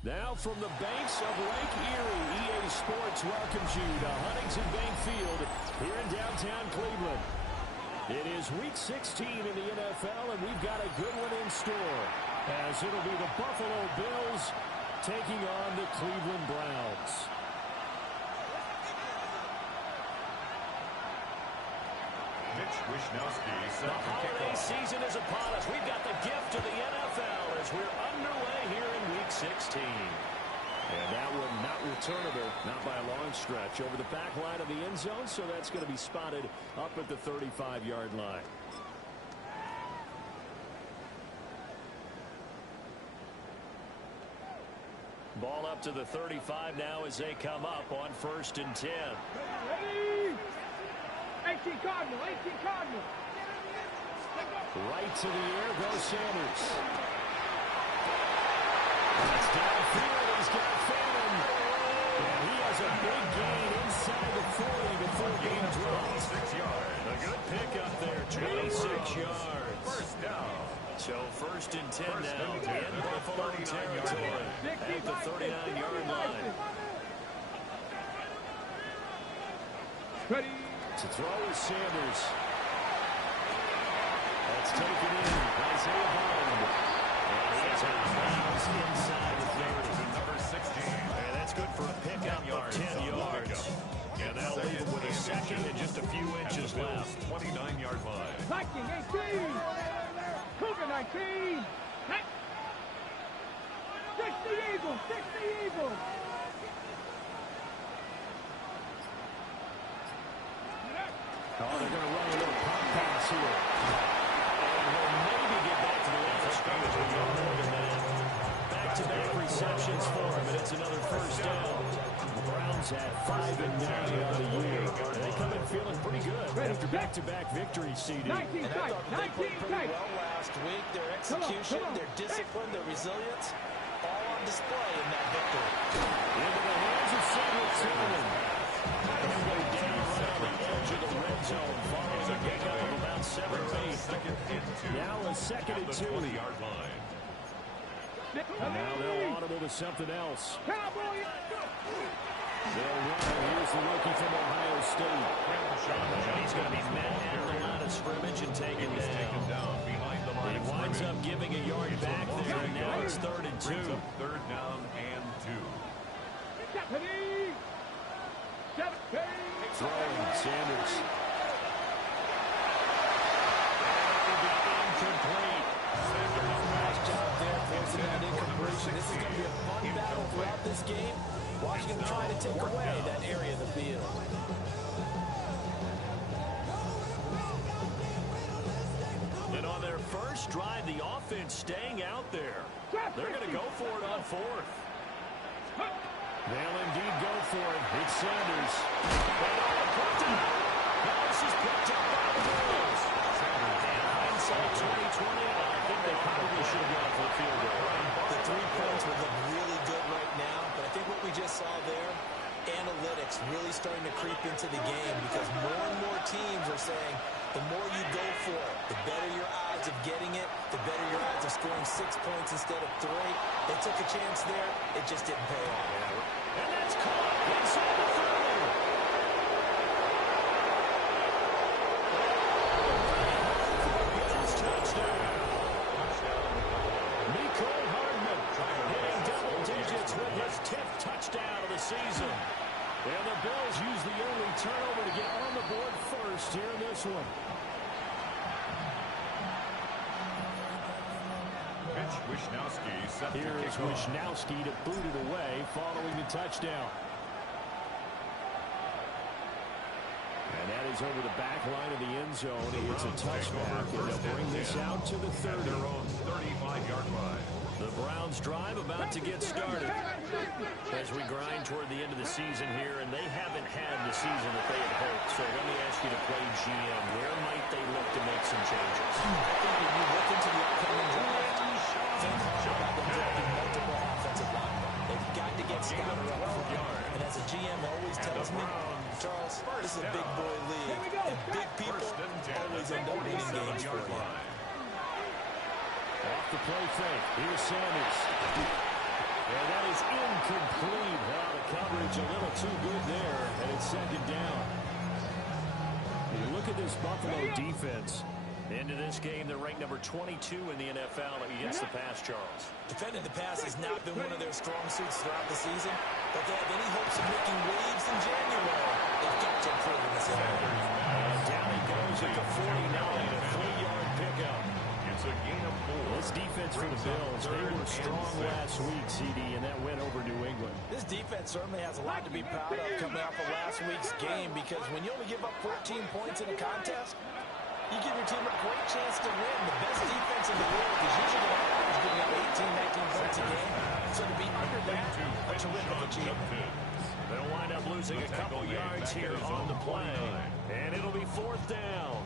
Now from the banks of Lake Erie, EA Sports welcomes you to Huntington Bank Field here in downtown Cleveland. It is Week 16 in the NFL, and we've got a good one in store, as it'll be the Buffalo Bills taking on the Cleveland Browns. The holiday season is upon us. We've got the gift of the NFL as we're underway here in Week 16. And that one not returnable, not by a long stretch, over the back line of the end zone, so that's going to be spotted up at the 35-yard line. Ball up to the 35 now as they come up on 1st and 10. Ready? 18 Cardinal, 18 Cardinal. Right to the air goes Sanders. That's downfield. He's got Phantom. And he has a big gain inside the 40 before being dropped. 26 yards. A good pickup there. 26 yards. First down. So 1st and 10 now in Buffalo territory at the 39-yard line. Ready? To throw is Sanders. That's taken in. Isaiah Bond. And he is out of bounds inside the 30. Number 16. And that's good for a pickup of 10 yards. And that'll leave him with a second and just a few inches left. 29-yard line. Viking 18. Cougar 19. 60 Eagles, 60 Eagles. Oh, they're going to run a little pop pass here. And he'll maybe get back to the line of scrimmage with no more than that. Back-to-back receptions for him, and it's another first down. The Browns had 5 and 9 on the year. And they come in feeling pretty good after back-to-back victories, CD. 19 And I tight, thought they 19 played pretty tight. well last week. Their execution, Come on. their discipline, their resilience, all on display in that victory. Into the hands of Cedric Tillman. They'll go down right on the edge of the red zone, following a pickup of about 7 or 8. Now a 2nd and 2. 20-yard line. And now they'll audible to something else. Cowboy. They'll run. Here's the rookie from Ohio State. He's going to be met at the line of scrimmage and taken down. Behind the line He of winds scrimmage. up giving a yard back there, and now it's 3rd and 2. Brings up 3rd down and 2. Deputy. Throwing Sanders. Incomplete. Nice job there, forcing that incompletion. This is going to be a fun battle throughout this game. Watching him try to take away that area of the field. And on their first drive, the offense staying out there. They're going to go for it on 4th. They'll indeed go for it. It's Sanders. Now this is picked up by the Bills. And hindsight 2020, I think they probably should have gone for a field goal. The 3 points would look really good right now, but I think what we just saw there, analytics really starting to creep into the game because more and more teams are saying the more you go for it, the better your odds of getting it, the better your odds of scoring 6 points instead of 3. They took a chance there. It just didn't pay off. And that's caught inside the 30. Touchdown. Nicole Hardman Hitting double digits with his 10th touchdown of the season. And the Bills use the early turnover to get on the board first here in this one. Here is Wishnowski to boot it away following the touchdown. And that is over the back line of the end zone. It's a touchback, and they'll bring this out to the 30. Their own 35-yard line. The Browns drive about to get started as we grind toward the end of the season here, and they haven't had the season that they had hoped. So let me ask you to play GM. Where might they look to make some changes? I think when you look into the upcoming draft, think hard about them drafting multiple offensive linemen. They've got to get scouted up front. And as a GM always tells me, Charles, this is a big boy league, and big people always end up winning games for you. Off the play fake. Here's Sanders. And that is is incomplete. Well, the coverage a little too good there, and it's second down. You look at this Buffalo defense. Into this game, they're ranked number 22 in the NFL against the pass, Charles. Defending the pass has not been one of their strong suits throughout the season, but they have any hopes of making waves in January. They've got to improve in this area. And down he goes at the 49, a 3-yard pickup. It's a gain of 4. This defense for the Bills, they were strong last week, CD, and that went over New England. This defense certainly has a lot to be proud of coming off of last week's game, because when you only give up 14 points in a contest, you give your team a great chance to win. The best defense in the world is usually going to average giving up 18, 19 points a game. So to be under that, a terrific achievement. They'll wind up losing a couple yards here on the play. And it'll be 4th down.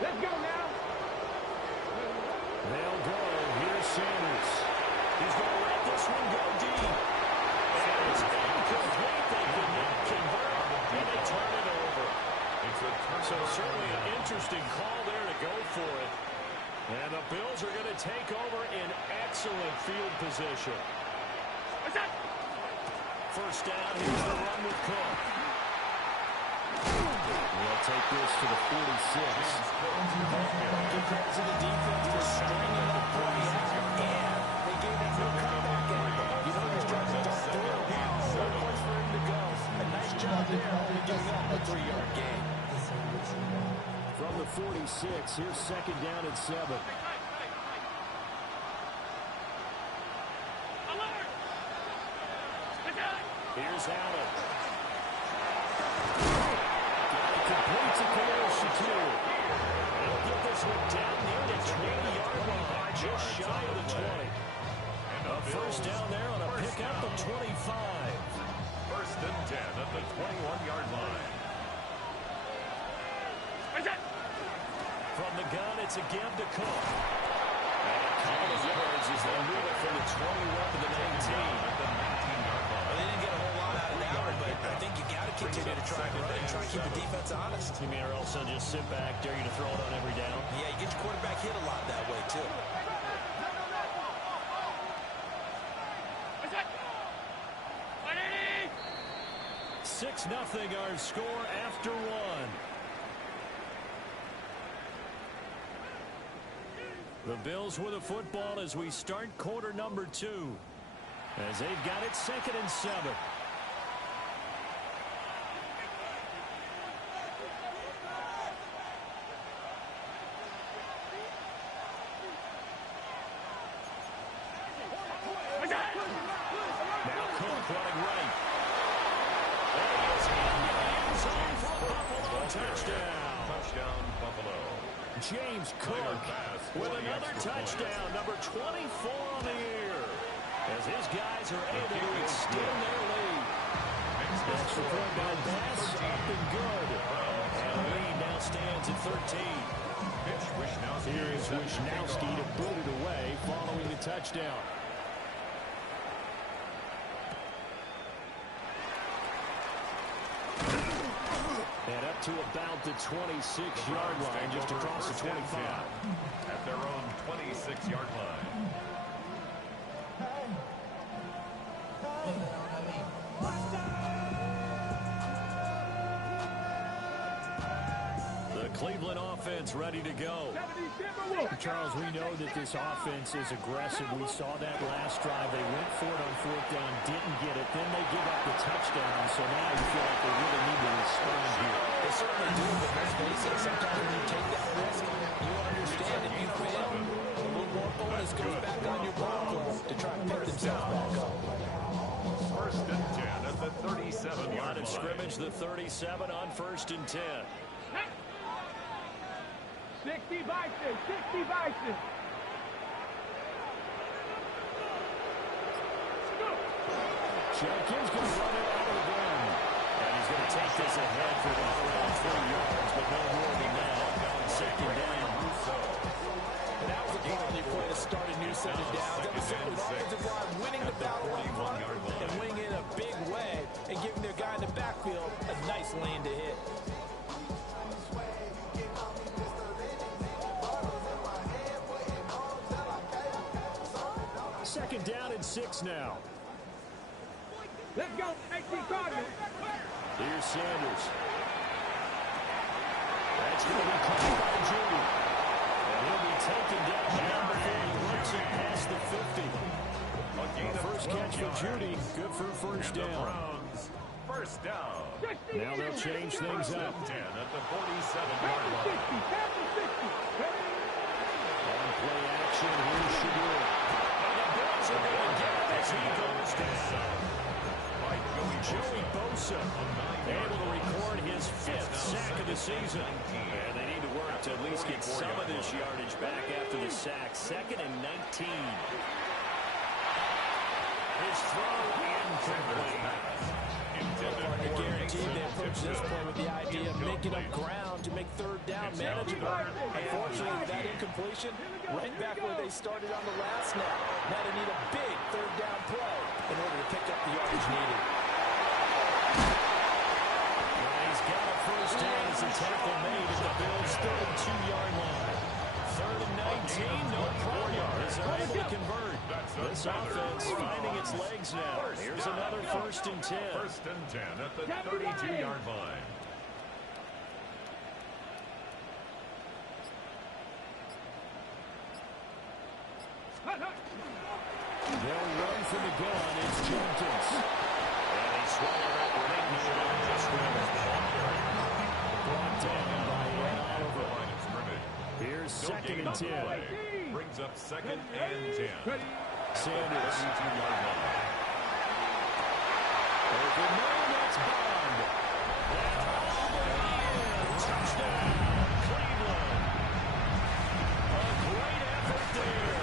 Let's go now. They'll go. Here's Sanders. He's going to let this one go deep. And it's incomplete. They could not convert. And they turn it over. So certainly an interesting call there to go for it. And the Bills are going to take over in excellent field position. First down, here's the run with Cook. They'll take this to the 46. Good credit to the defense for stringing the play out, and they gave that no comeback angle. You know you're trying to dump through. No place for him to go. A nice job there, only giving up a 3-yard gain. From the 46, here's second down and 7. Here's Allen. Complete to Khalil Shakir. They'll get this one down near the 20-yard line, just shy of the 20. A first down there on a pickup of 25. First and 10 at the 21-yard line. From the gun, it's a give to Cook. And a couple of yards as they move it from the 21 to the 19. At the 19-yard line. Well, they didn't get a whole lot out of that one, but I think you got to continue to try and run and try to keep the defense honest. You mean or else they'll just sit back, dare you to throw it on every down? Yeah, you get your quarterback hit a lot that way, too. Six 0 our score after one. The Bills with a football as we start quarter number 2. As they've got it 2nd and 7. Now Cook running right. And he is into the end zone for a Buffalo touchdown. Touchdown, Buffalo. James Cook with another touchdown, number 24 on the year, as his guys are able to extend their lead. Extra point by Bass, up and good. And the lead now stands at 13. Here is Wisnowski to boot it away following the touchdown. And up to about the 26-yard line, just across the 25. At their own 26-yard line. The Cleveland offense ready to go. Charles, we know that this offense is aggressive. We saw that last drive. They went for it on 4th down, didn't get it. Then they give up the touchdown. So now you feel like they really need to respond here. They certainly do, but let's face it, sometimes when you take that risk, you understand if you fail, a little more bonus goes back on your ball club to try and pick themselves back up. First and 10 at the 37-yard line. Line of scrimmage, the 37 on 1st and 10. 60 Bison, 60 Bison. Jenkins going to run it out of the ground. And he's going to take this ahead for about around 3 yards, but no more than that. 2nd down. And that was a quality play to start a new set of downs. That was certainly the offensive line winning the battle up front and winning it in a big way and giving their guy in the backfield a nice lane to hit. second down and 6 now. Let's go. 18 Cardinals. Here's Sanders. That's going to be caught by Judy. And he'll be taken down now before he works it past the 50. First catch for Judy. Good for a first down. First down. Now they'll change things up. 10 at the 47-yard line. On play action, here's Shadur. And the Bills are going to get it as he goes down. Joey Bosa able to record his 5th sack of the season. And they need to work to at least get some of this yardage back after the sack. 2nd and 19. His throw incomplete. I guarantee they approach this play with the idea of making up ground to make third down manageable. Unfortunately, that incompletion, right back where they started on the last snap. Now they need a big third down play in order to pick up the yardage needed. He's got a first down as the tackle made at the Bills' 32-yard line. 3rd and 19, no problem as they're able to convert. This offense finding its legs now. Here's another 1st and 10. 1st and 10 at the 32-yard line. They'll run from the gun. It's Jenkins. And he swallowed up with just brought down by Oliver. Here's 2nd and 10. Brings up 2nd and 10. Sanders. Open man, that's Bond. And all the way in. Touchdown, Cleveland. A great effort there.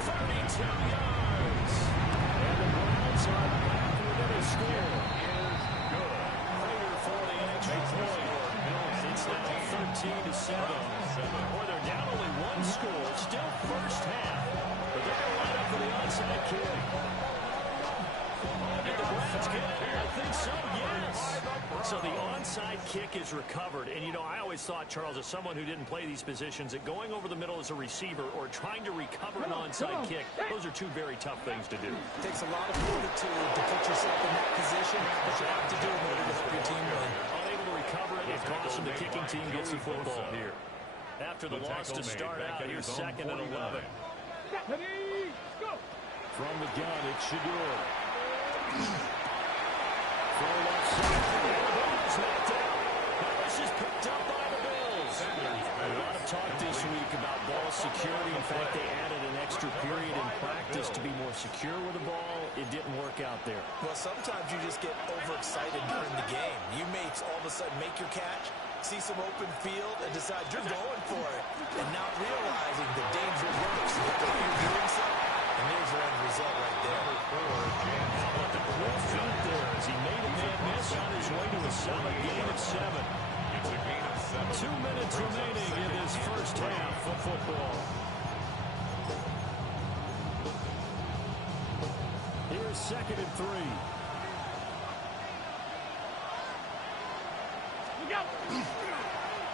32 yards. And the Browns are back within a score. Prater for the extra point. It's now 13-7. Boy, they're down only 1 score. Still first half. But they're going to line up for the onside kick. And the Browns get it. I think so, yes. So the onside kick is recovered. And, you know, I always thought, Charles, as someone who didn't play these positions, that going over the middle as a receiver or trying to recover an onside kick, those are 2 very tough things to do. It takes a lot of fortitude to put yourself in that position, but you have to do it in order to help your team win. Unable to recover it, it costs them. The kicking team gets the football here. After the loss to start out, here's 2nd and 11. From the gun, it's Shadur. For left side. And the ball's knocked out. Now this is picked up by the Bills. A lot of talk this week about ball security. In fact, they added an extra period in practice to be more secure with the ball. It didn't work out there. Well, sometimes you just get overexcited during the game. You may all of a sudden make your catch, see some open field, and decide you're going for it, and not realizing the danger works while you're doing so. And there's your end result right there. But the quick feet there as he made a man miss on his way to a solid gain of 7. It's a gain of 7. 2 minutes remaining in this first half of football. Here's 2nd and 3.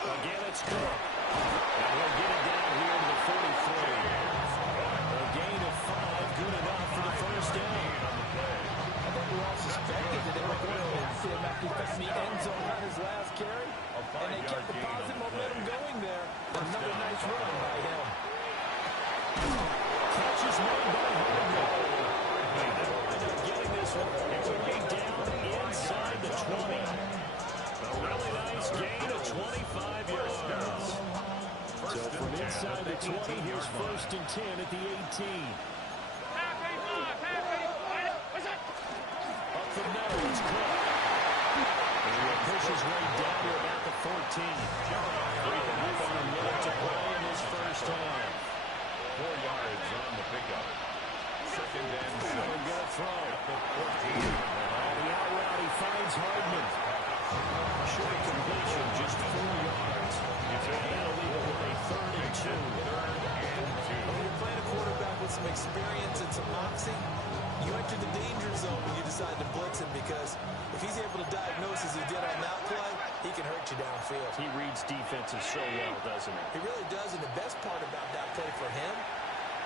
Again, it's Cook. And he'll get it down here to the 43. A gain of 5, good enough for the first down. I think we all suspected that they were going to pass him after he found the end zone on his last carry. And they kept the positive momentum going there. Another nice run by him. Catch is made by Hardman. Getting this one. It would be down inside the 20. A really nice gain of 25 yards. So from inside the 20, here's 1st and 10 at the 18. Up the middle, it's Cook. And he'll push his way down to about the 14. Creeping up on a minute to play in this first half. 4 yards on the pickup. 2nd and 7. Good throw. At the 14. The out route, he finds Hardman. Short completion, just 4 yards. That'll leave it with a 3rd and 2. When you're playing a quarterback with some experience and some moxie, you enter the danger zone when you decide to blitz him, because if he's able to diagnose as he did on that play, he can hurt you downfield. He reads defenses so well, doesn't he? He really does, and the best part about that play for him,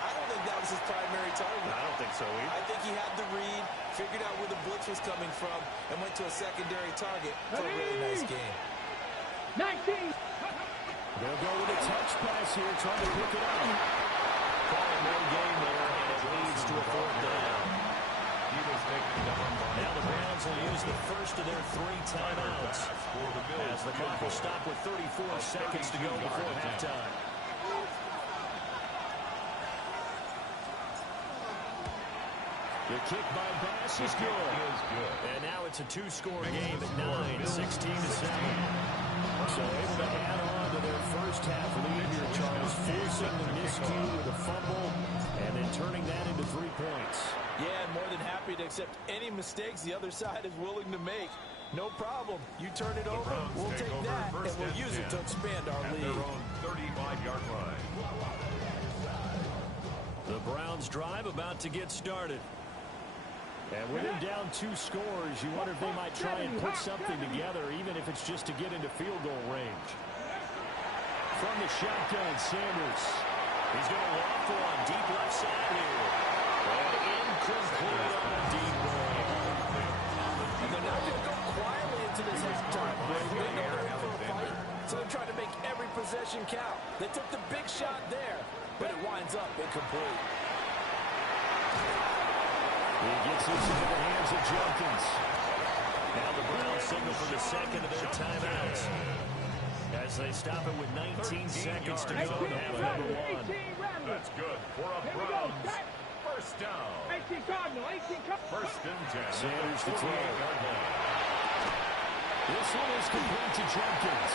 I don't think that was his primary target. I don't think so either. I think he had the read, figured out where the blitz was coming from, and went to a secondary target for a really nice game. 19. They'll go with a touch pass here, trying to pick it up. Calling no game there, and it leads to a 4th down. He was taken down by Now the Browns will use the first of their 3 timeouts as the clock will stop with 34 seconds to go before halftime. The kick by Bass is good. And now it's a 2-score game at 9, 16-7. So able to add on to their first half lead here, Charles, forcing the miscue with a fumble and then turning that into 3 points. Yeah, and more than happy to accept any mistakes the other side is willing to make. No problem. You turn it over, we'll take that, and we'll use it to expand our lead. Their own 35-yard line. The Browns drive about to get started. And with him down 2 scores, you wonder if they might try and put something together, even if it's just to get into field goal range. From the shotgun, Sanders. He's going to walk one deep left side here. And incomplete on a deep ball. And they're not going to go quietly into this halftime. They know they're in for a fight, so they're trying to make every possession count. They took the big shot there, but it winds up incomplete. He gets this into the hands of Jenkins. Now the Browns signal for the second of their timeouts as they stop it with 19 seconds to go in half number 1. That's good for a Browns first down. 18 Cardinal, 18 Cardinal. First and 10. Sanders to throw. 48-yard line. This one is complete to Jenkins.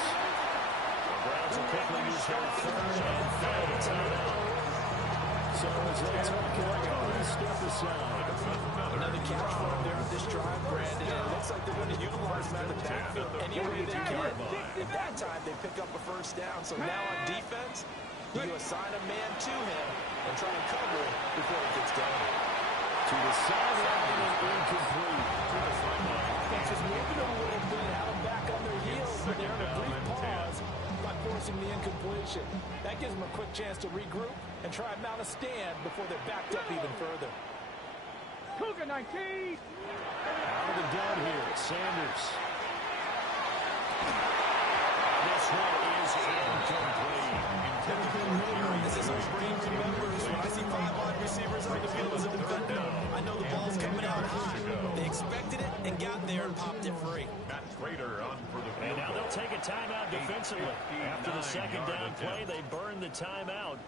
The Browns will quickly use their third and final timeout. So as they talk it out, please step aside. Another catch for him there with this drive, Brandon. And it looks like they're going to utilize him out of the backfield any way they can. At that time, they pick up a first down. So now on defense, you assign a man to him and try and cover it before it gets done. To the sideline and incomplete. Defense is moving a little bit, have them back on their heels, but they're in a brief pause by forcing the incompletion. That gives them a quick chance to regroup and try and mount a stand before they're backed up even further. Cougar 19. Out of the gun here, Sanders. This one is incomplete. This is what Brady remembers. When I see 5 wide receivers on the field as a defender, I know the ball's coming out high. They expected it and got there and popped it free. Matt Prater on for the And field now goal. they'll take a timeout defensively. After the second down play, they burn the timeout,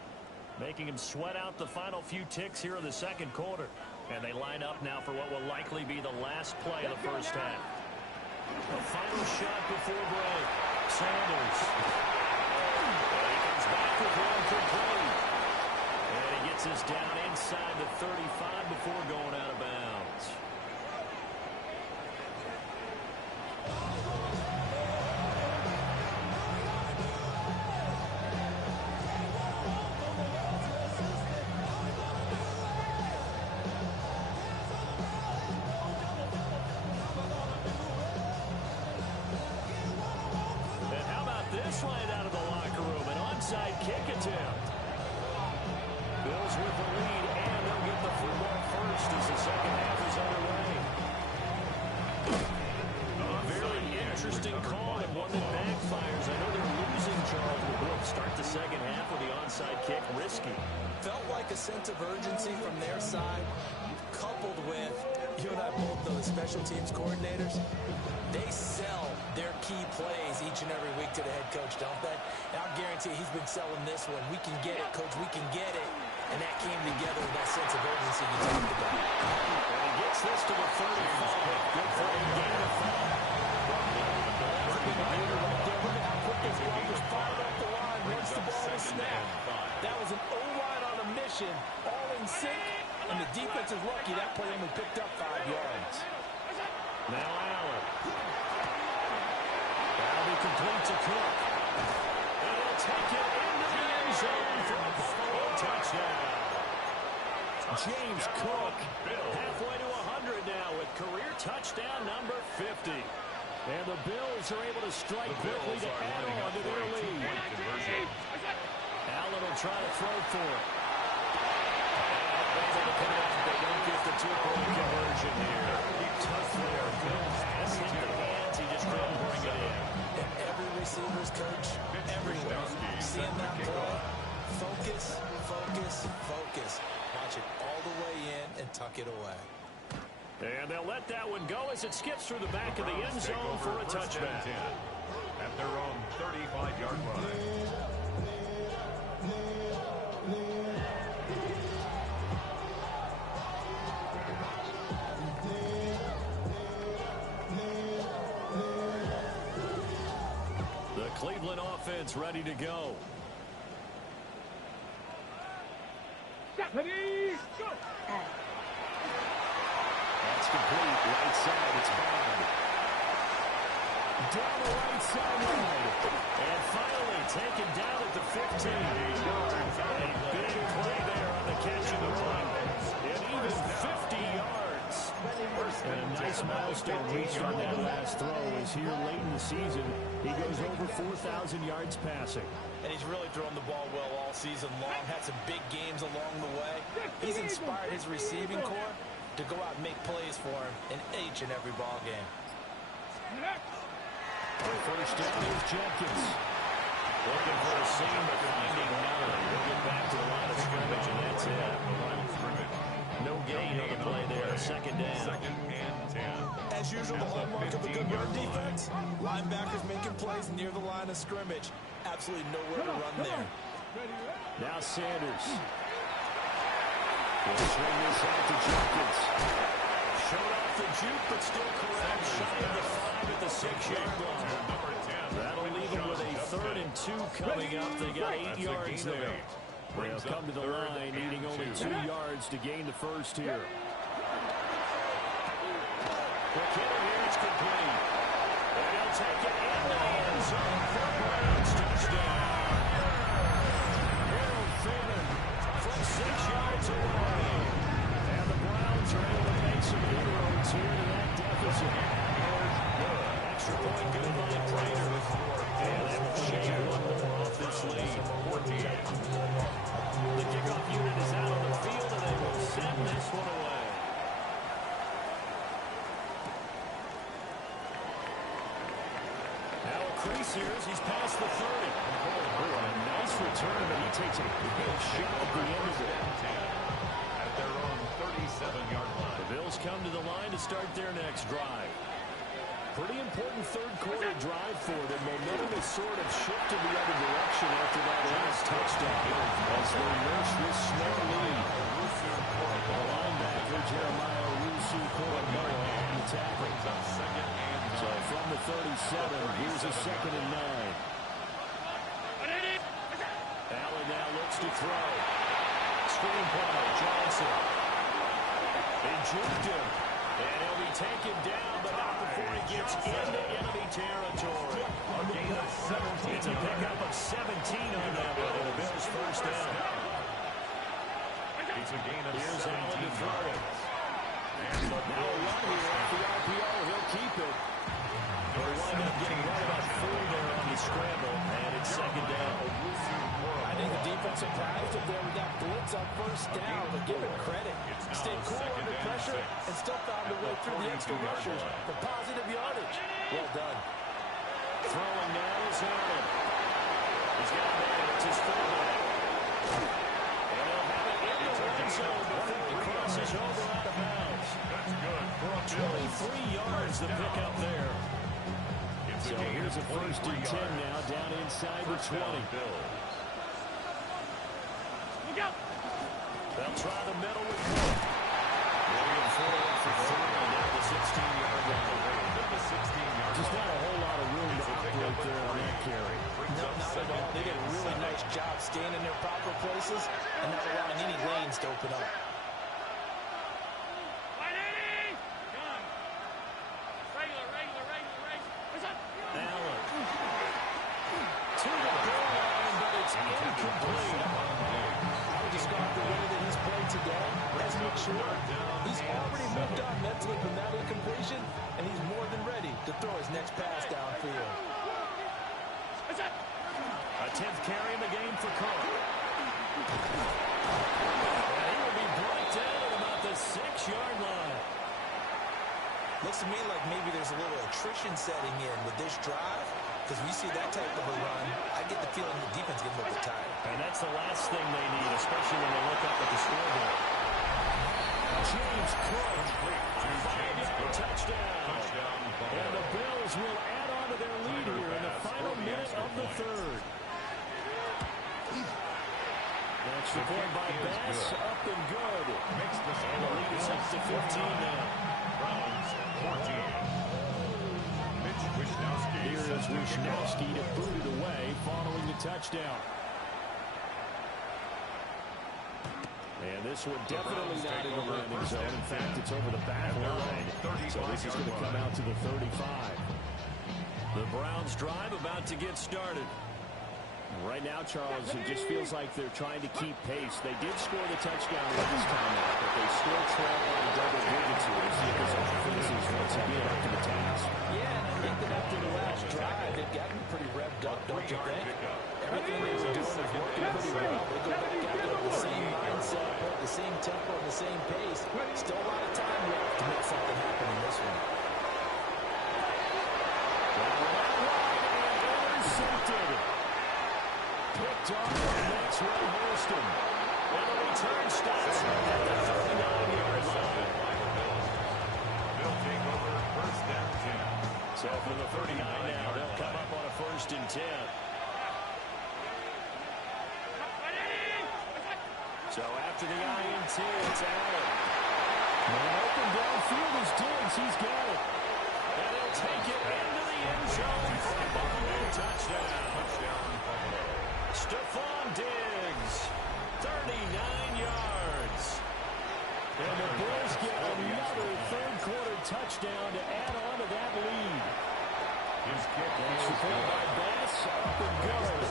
making him sweat out the final few ticks here in the second quarter. And they line up now for what will likely be the last play of the first half. A final shot before break. Sanders. And he comes back with one complete. And he gets us down inside the 35 before going out of bounds. Right out of the locker room, an onside kick attempt. Bills with the lead, and they'll get the football first as the second half is underway. A very interesting call and one that backfires. I know they're losing, Charles, but will start the second half with the onside kick risky. Felt like a sense of urgency from their side, coupled with, you and I both know the special teams coordinators. They sell their key plays each and every week to the head coach, don't they? And I'll guarantee he's been selling this one. We can get it, coach, we can get it. And that came together with that sense of urgency you talked about. And he gets this to the 35. Good for a gain of 5. That's a big leader right there. Look at how quick this ball just fired up the line once the ball was snapped. That was an O-line on a mission, all in sync, and the defense is lucky that play only picked up 5 yards. Now Allen. That'll be complete to Cook. And he'll take it into the end zone for a Buffalo touchdown. James Cook Halfway to 100 now with career touchdown number 50. and the Bills are able to strike quickly to add on to their lead. Allen will try to throw for it. and tuck it away. And they'll let that one go as it skips through the back of the end zone for a touchback. At their own 35-yard line. The Cleveland offense ready to go. Ready, go! That's complete. Right side. It's Bond. Down the right sideline. And finally taken down at the 15. A big play there on the catch and the run. And even 50 yards. And a nice milestone reached on that last throw is here late in the season. He goes over 4,000 yards passing. And he's really thrown the ball well all season long. Had some big games along the way. He's inspired his receiving corps to go out and make plays for him in each and every ball game. First down is Jenkins. Looking for a seam, but finding none. He'll get back to the line of scrimmage, and that's it. No gain on the play there. Second down. Second and 10. As usual, the hallmark of a good run defense, linebackers making plays near the line of scrimmage. Absolutely nowhere to run there. Now Sanders. Will swing this out to Jenkins. Showed off the juke, but still correct. Shy of the 5 at the 6-yard line. That'll leave them with a 3rd and 2 coming up. They got 8 yards there. They'll come to the line, needing only 2 yards to gain the first here. The kicker here is complete. And he'll take it in the end zone for a Browns touchdown. Harold Fannin from 6 yards away. And the Browns are able to make some inroads here to that deficit. Extra point good by Prater. And they will shave one more off this lead. 14. The kickoff unit is out on the field, and they will send this one away. Now a crease here as he's past the 30. A nice return, but he takes a big shot at the end of it. At their own 37-yard line. The Bills come to the line to start their next drive. Pretty important third quarter drive for them. Momentum has sort of shifted the other direction after that last touchdown as they nurse this small lead. The linebacker, Jeremiah Owusu-Koramoah, on the tackle. So from the 37, here's a 2nd and 9. Allen now looks to throw. Screen play, Johnson. They juked him. And he'll be taken down, but not before he gets into enemy territory. A gain of 17. It's a pickup of 17 on that one, and the Bills first down. It's a gain of Here's 17 Allen to throw it. Now a run here off the RPO. He'll keep it. They'll wind up getting right about 4 there on the scramble, and it's 2nd down. I think the defense surprised him there with that blitz on first down, but give him credit. Stayed cool under pressure and still found a way through the extra rushers for positive yardage. Well done. Throwing now is Allen. He's got a man. It's his fullback. And he'll have it in the red zone before he crosses over out of bounds. That's good. 23 yards the pickup there. So here's a 1st and 10 now down inside the 20. They'll try the middle with Cook. William forward for 3 down the 16-yard line. Just not a whole lot of room to operate there on that carry. No, not at all. They did a really nice job staying in their proper places and not allowing any lanes to open up. Allen. To the goal line, but it's incomplete. I would describe the way that he's played today as mature. He's already moved on mentally from that incompletion, and he's more than ready to throw his next pass downfield. A 10th carry in the game for Cook. And he will be brought down at about the 6-yard line. Looks to me like maybe there's a little attrition setting in with this drive, because we see that type of a run, I get the feeling the defense gets a little bit tired. And that's the last thing they need, especially when they look up at the scoreboard. James Cook. A 5-yard touchdown. And the Bills will add on to their lead here in the final minute of the third. Extra point by Bass, up and good. And the lead is up to 15 now. Browns 14. Here is Wishnowski to boot it away following the touchdown. And this one definitely not in the landing zone. In fact, it's over the back line. So this is going to come out to the 35. The Browns drive about to get started. Right now, Charles, it just feels like they're trying to keep pace. They did score the touchdown this time out, but they still trail by double digits here. We'll see if this offense is once again up to the task. Yeah, and I think that after the last drive, they've gotten pretty revved up, don't you think? Everything they were doing is working pretty well. They go back out there with the same mindset, the same tempo, and the same pace. Still a lot of time left to make something happen in this one. Intercepted. Picked off by Maxwell Houston. And the return stops at the 39-yard line. They'll take over first and 10. So from the 39 now, they'll come up on a 1st and 10. So after the INT, it's Allen. Man open downfield is Diggs. He's got it. And he'll take it into the end zone for a Buffalo touchdown. Stephon Diggs, 39 yards. And the Bills get another third-quarter touchdown to add on to that lead. His kick That's repaired by Bass, up and goes.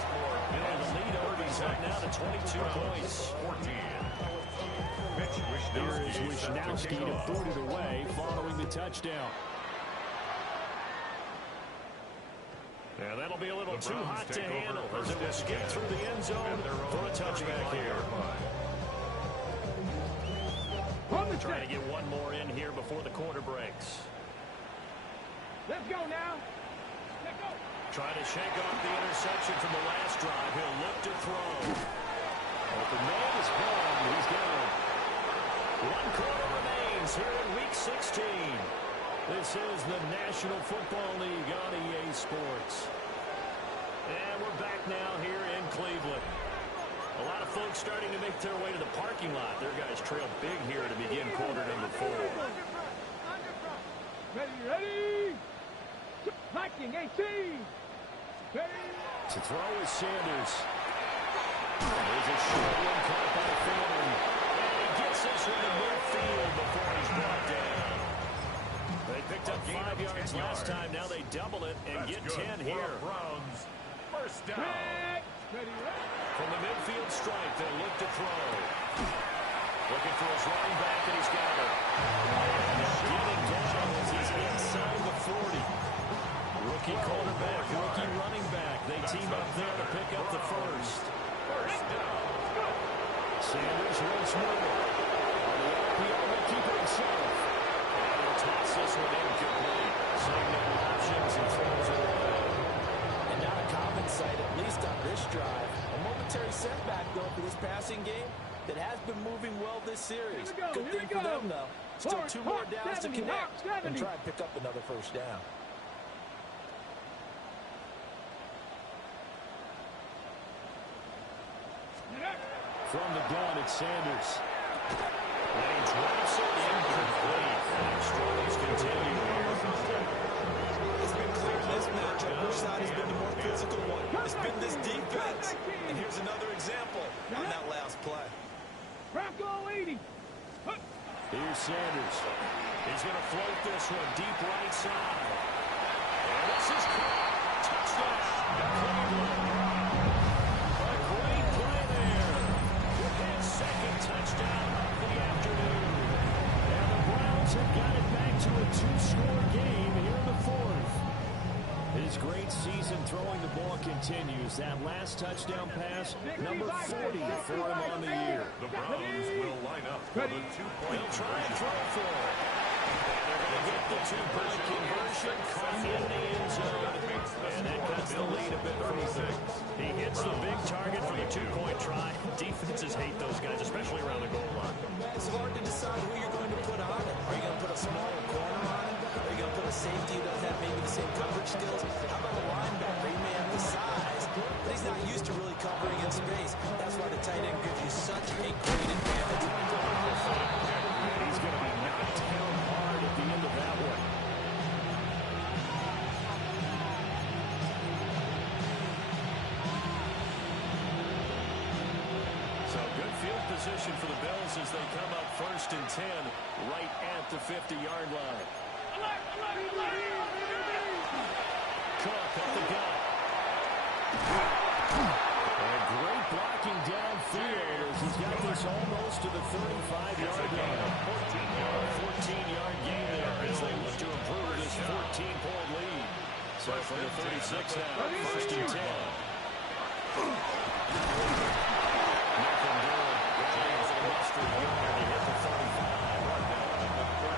And the lead opens up now to 22 points. 14. Here is Wishnowski to boot it away following the touchdown. And that'll be a little too hot to handle as it will skip through the end zone for a touchback here. Trying to get one more in here before the quarter breaks. Let's go now. Let's go. Trying to shake off the interception from the last drive. He'll look to throw. Open man is gone. He's gone. One quarter remains here in Week 16. This is the National Football League on EA Sports. And we're back now here in Cleveland. A lot of folks starting to make their way to the parking lot. Their guys trail big here to begin quarter number 4. Ready. Viking 18. Ready. To throw is Sanders. There's a short one caught by Foreman. And he gets this one to midfield before he's brought down. They picked up 5 yards last time. Now they double it and get 10 here. Browns first down. Ready. From the midfield stripe, they'll look to throw. Looking for his running back, and he's got it. And getting down as he's inside the 40. Rookie quarterback, rookie running back. They team up there to pick up the first. First down. Sanders once more. On the RPO, will keep it himself. And he'll toss this one incomplete. Saying no options and throws it away. And not a common sight, at least on this drive. A momentary setback, though, for this passing game that has been moving well this series. Good thing for them, though. Still 2 more downs to connect and try and pick up another first down. From the gun, it's Sanders. And he drops it incomplete. And struggles continue here. It's been clear in this matchup which side has been the more physical one. It's been this defense. And here's another example on that last play. Bronco 80. Here's Sanders. He's going to float this one deep right side. And this is caught. Touchdown. Cleveland. A great play there. His second touchdown of the afternoon. And the Browns have got it back to a 2-score game here in the 4th. His great season throwing the ball continues. That last touchdown pass, number 40 for him on the year. The Browns will line up for the 2-point. They'll try and throw for it. They're going to get the 2-point conversion caught in the end zone. And that cuts the lead a bit further. He hits the big target for the 2-point try. Defenses hate those guys, especially around the goal line. It's hard to decide who you're going same coverage skills. How about a linebacker? He may have the size, but he's not used to really covering in space. That's why the tight end gives you such a great advantage. He's going to be knocked down hard at the end of that one. So good field position for the Bills as they come up 1st and 10 right at the 50-yard line. Cook up the gut. And great blocking downfield as he's got this almost to the 35-yard line. 14-yard gain there as they look to improve this 14-point lead. So from the 36 now, 1st and 10. Nothing doing. Giants will muster a yard. They hit the 35.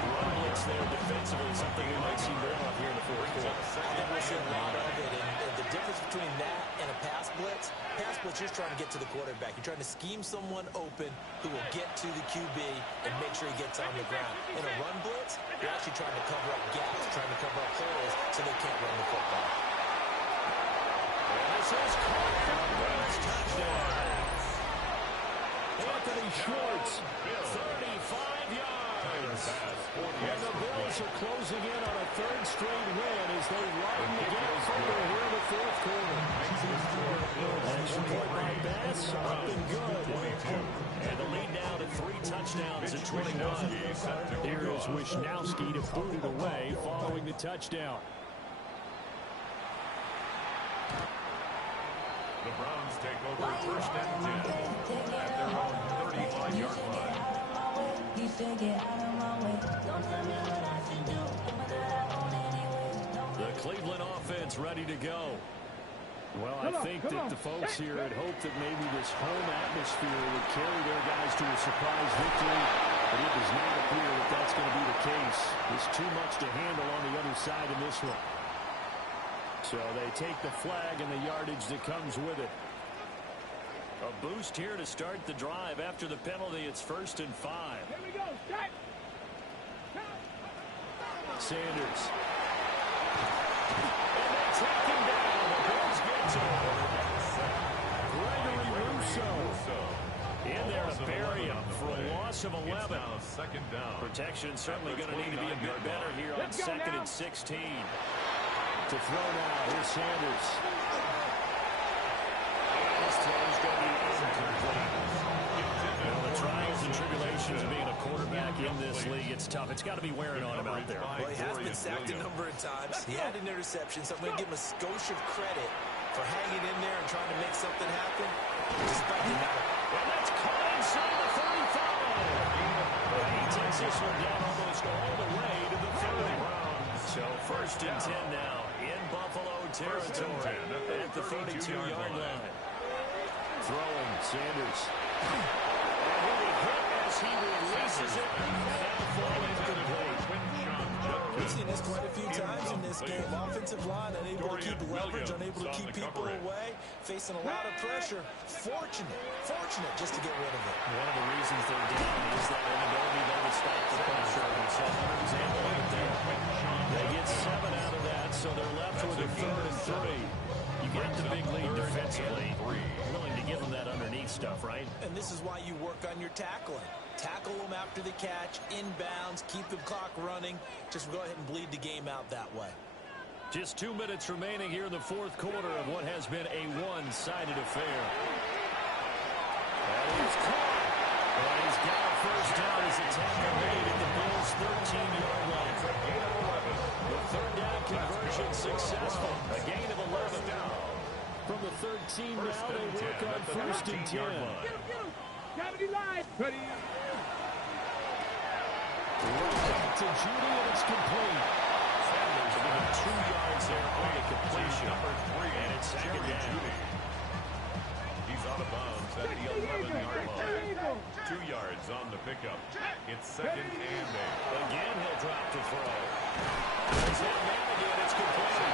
Run blitz there defensively, something we might see more of here in the fourth quarter. I think we'll see a lot of it. And the difference between that and a pass blitz, you're just trying to get to the quarterback. You're trying to scheme someone open who will get to the QB and make sure he gets on the ground. In a run blitz, you're actually trying to cover up gaps, trying to cover up holes so they can't run the football. And this is caught for the Bills touchdown. Anthony Schwartz, 35 yards. and the Bills are closing in on a third straight win as they widen the gap further here in the fourth quarter. As report by Bass, up and good. And the lead now to 3 touchdowns at 21. Here is Wisnowski to boot it away following the touchdown. The Browns take over 1st and 10 at their own 35-yard line. The Cleveland offense ready to go. Well, I think that the folks here had hoped that maybe this home atmosphere would carry their guys to a surprise victory, but it does not appear that that's going to be the case. There's too much to handle on the other side in this one. So they take the flag and the yardage that comes with it. A boost here to start the drive. After the penalty, it's 1st and 5. Here we go. Start. Sanders. And they track him down. The Bills get to him. Gregory Rousseau. In there to bury him for a loss of 11. It's now 2nd down. Protection certainly going to need to be a bit better here on 2nd and 16. To throw now, here's Sanders. This throw is going to be incomplete. Well, the trials and tribulations of being a quarterback in this league, it's tough. It's got to be wearing on him out there. Well, he has been sacked a number of times. He had an interception, so I'm going to give him a skosh of credit for hanging in there and trying to make something happen. Despite the And that's caught inside the 35. He takes this one down almost all the way to the 30. So 1st and 10 now in Buffalo territory at the 32-yard line. Throwing, Sanders. And he hit as he releases it. And fall incomplete. We've seen this quite a few times in this game. Offensive line unable to keep leverage, unable to keep people away, facing a lot of pressure. Fortunate just to get rid of it. One of the reasons they're down is that inability there to stop the pressure. We saw another example of it there. They get 7 out of that, so they're left with a 3rd and 3. You get the big lead defensively. Willing to give them that underneath stuff, right? And this is why you work on your tackling. Tackle them after the catch, inbounds, keep the clock running. Just go ahead and bleed the game out that way. Just 2 minutes remaining here in the fourth quarter of what has been a one-sided affair. That is caught. And he's got a first down as a tackle made at the Bills' 13-yard line. The third down conversion successful. A gain of 11. From the 13 now, they work on 1st and 10. Get him. Cavity line. Ready. Right back to Judy, and it's complete. Sanders given 2 yards there on the completion. Number 3, and it's 2nd down. He's out of bounds at the 11-yard line. 2 yards on the pickup. It's 2nd and 8. Again, he'll drop to throw. There's that man again. It's complete.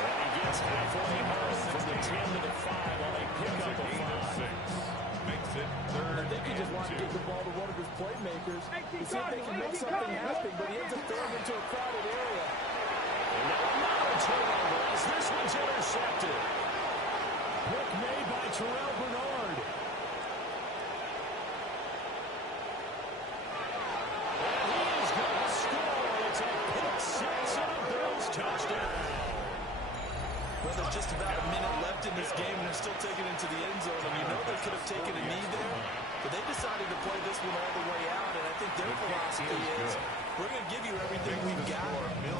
And he gets halfway home from the 10 to the 5 on a pickup of 5. Makes it 3rd I think he just and wanted to 2. give the ball to one of his playmakers to see if they can make something happen, but he ends up throwing into a crowded area. And now another turnover as this one's intercepted. Pick made by Terrell Bernard. And he is going to score. It's a pick six and a Bills touchdown. Well, there's just about a minute left in this game, and they're still taking it to the end zone. And you know they could have taken a knee there, but they decided to play this one all the way out. And I think their philosophy is, we're going to give you everything we've got.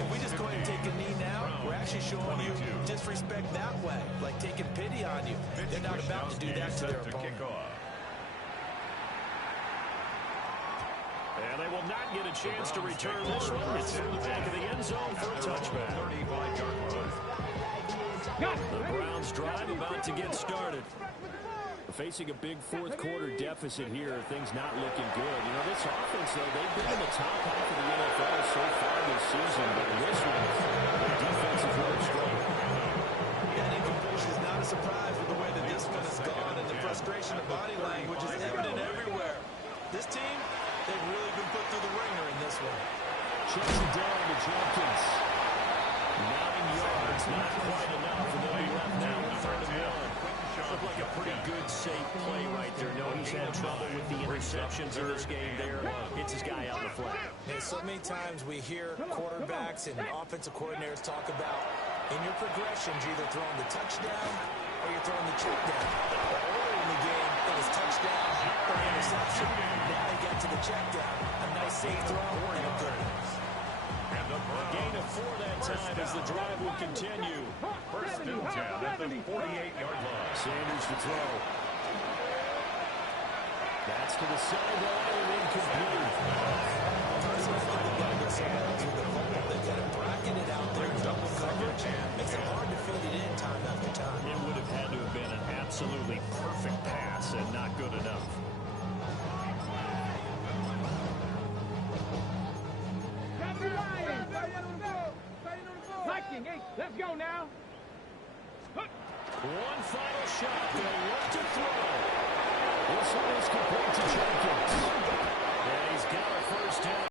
If we just go ahead and take a knee now, we're actually showing you disrespect that way, like taking pity on you. They're not about to do that to their opponent. And they will not get a chance to return this one. It's through the back of the end zone for a touchback. The Browns drive about to get started. Facing a big fourth quarter deficit here, things not looking good. You know, this offense, though, they've been in the top half of the NFL so far this season, but in this one, the defense is really strong. And incompletion is not a surprise with the way that this one has gone, and the frustration of body language is evident everywhere. This team, they've really been put through the ringer in this one. Checks it down to Jenkins. 9 yards, not quite enough, and they'll be left now with 3rd and 1. Looked like a pretty good, safe play right there. No, he's had trouble with the interceptions in this game there. Gets his guy out in the flat. And so many times we hear quarterbacks and offensive coordinators talk about, in your progressions, you're either throwing the touchdown or you're throwing the check down. Earlier in the game, it was touchdown or interception. Now they get to the check down. A nice safe throw and a good one. A gain of 4 that time as the drive will continue. First and 10 at the 48-yard line. Sanders to throw. That's to the sideline and incomplete. Personally, I think they've got to go somewhere else with the football. They've got to bracket it out there, double coverage. Makes it hard to fit it in time after time. It would have had to have been an absolutely perfect pass and not good enough. Let's go now. One final shot. They'll look to throw. This one is complete to Jenkins. And he's got a first down.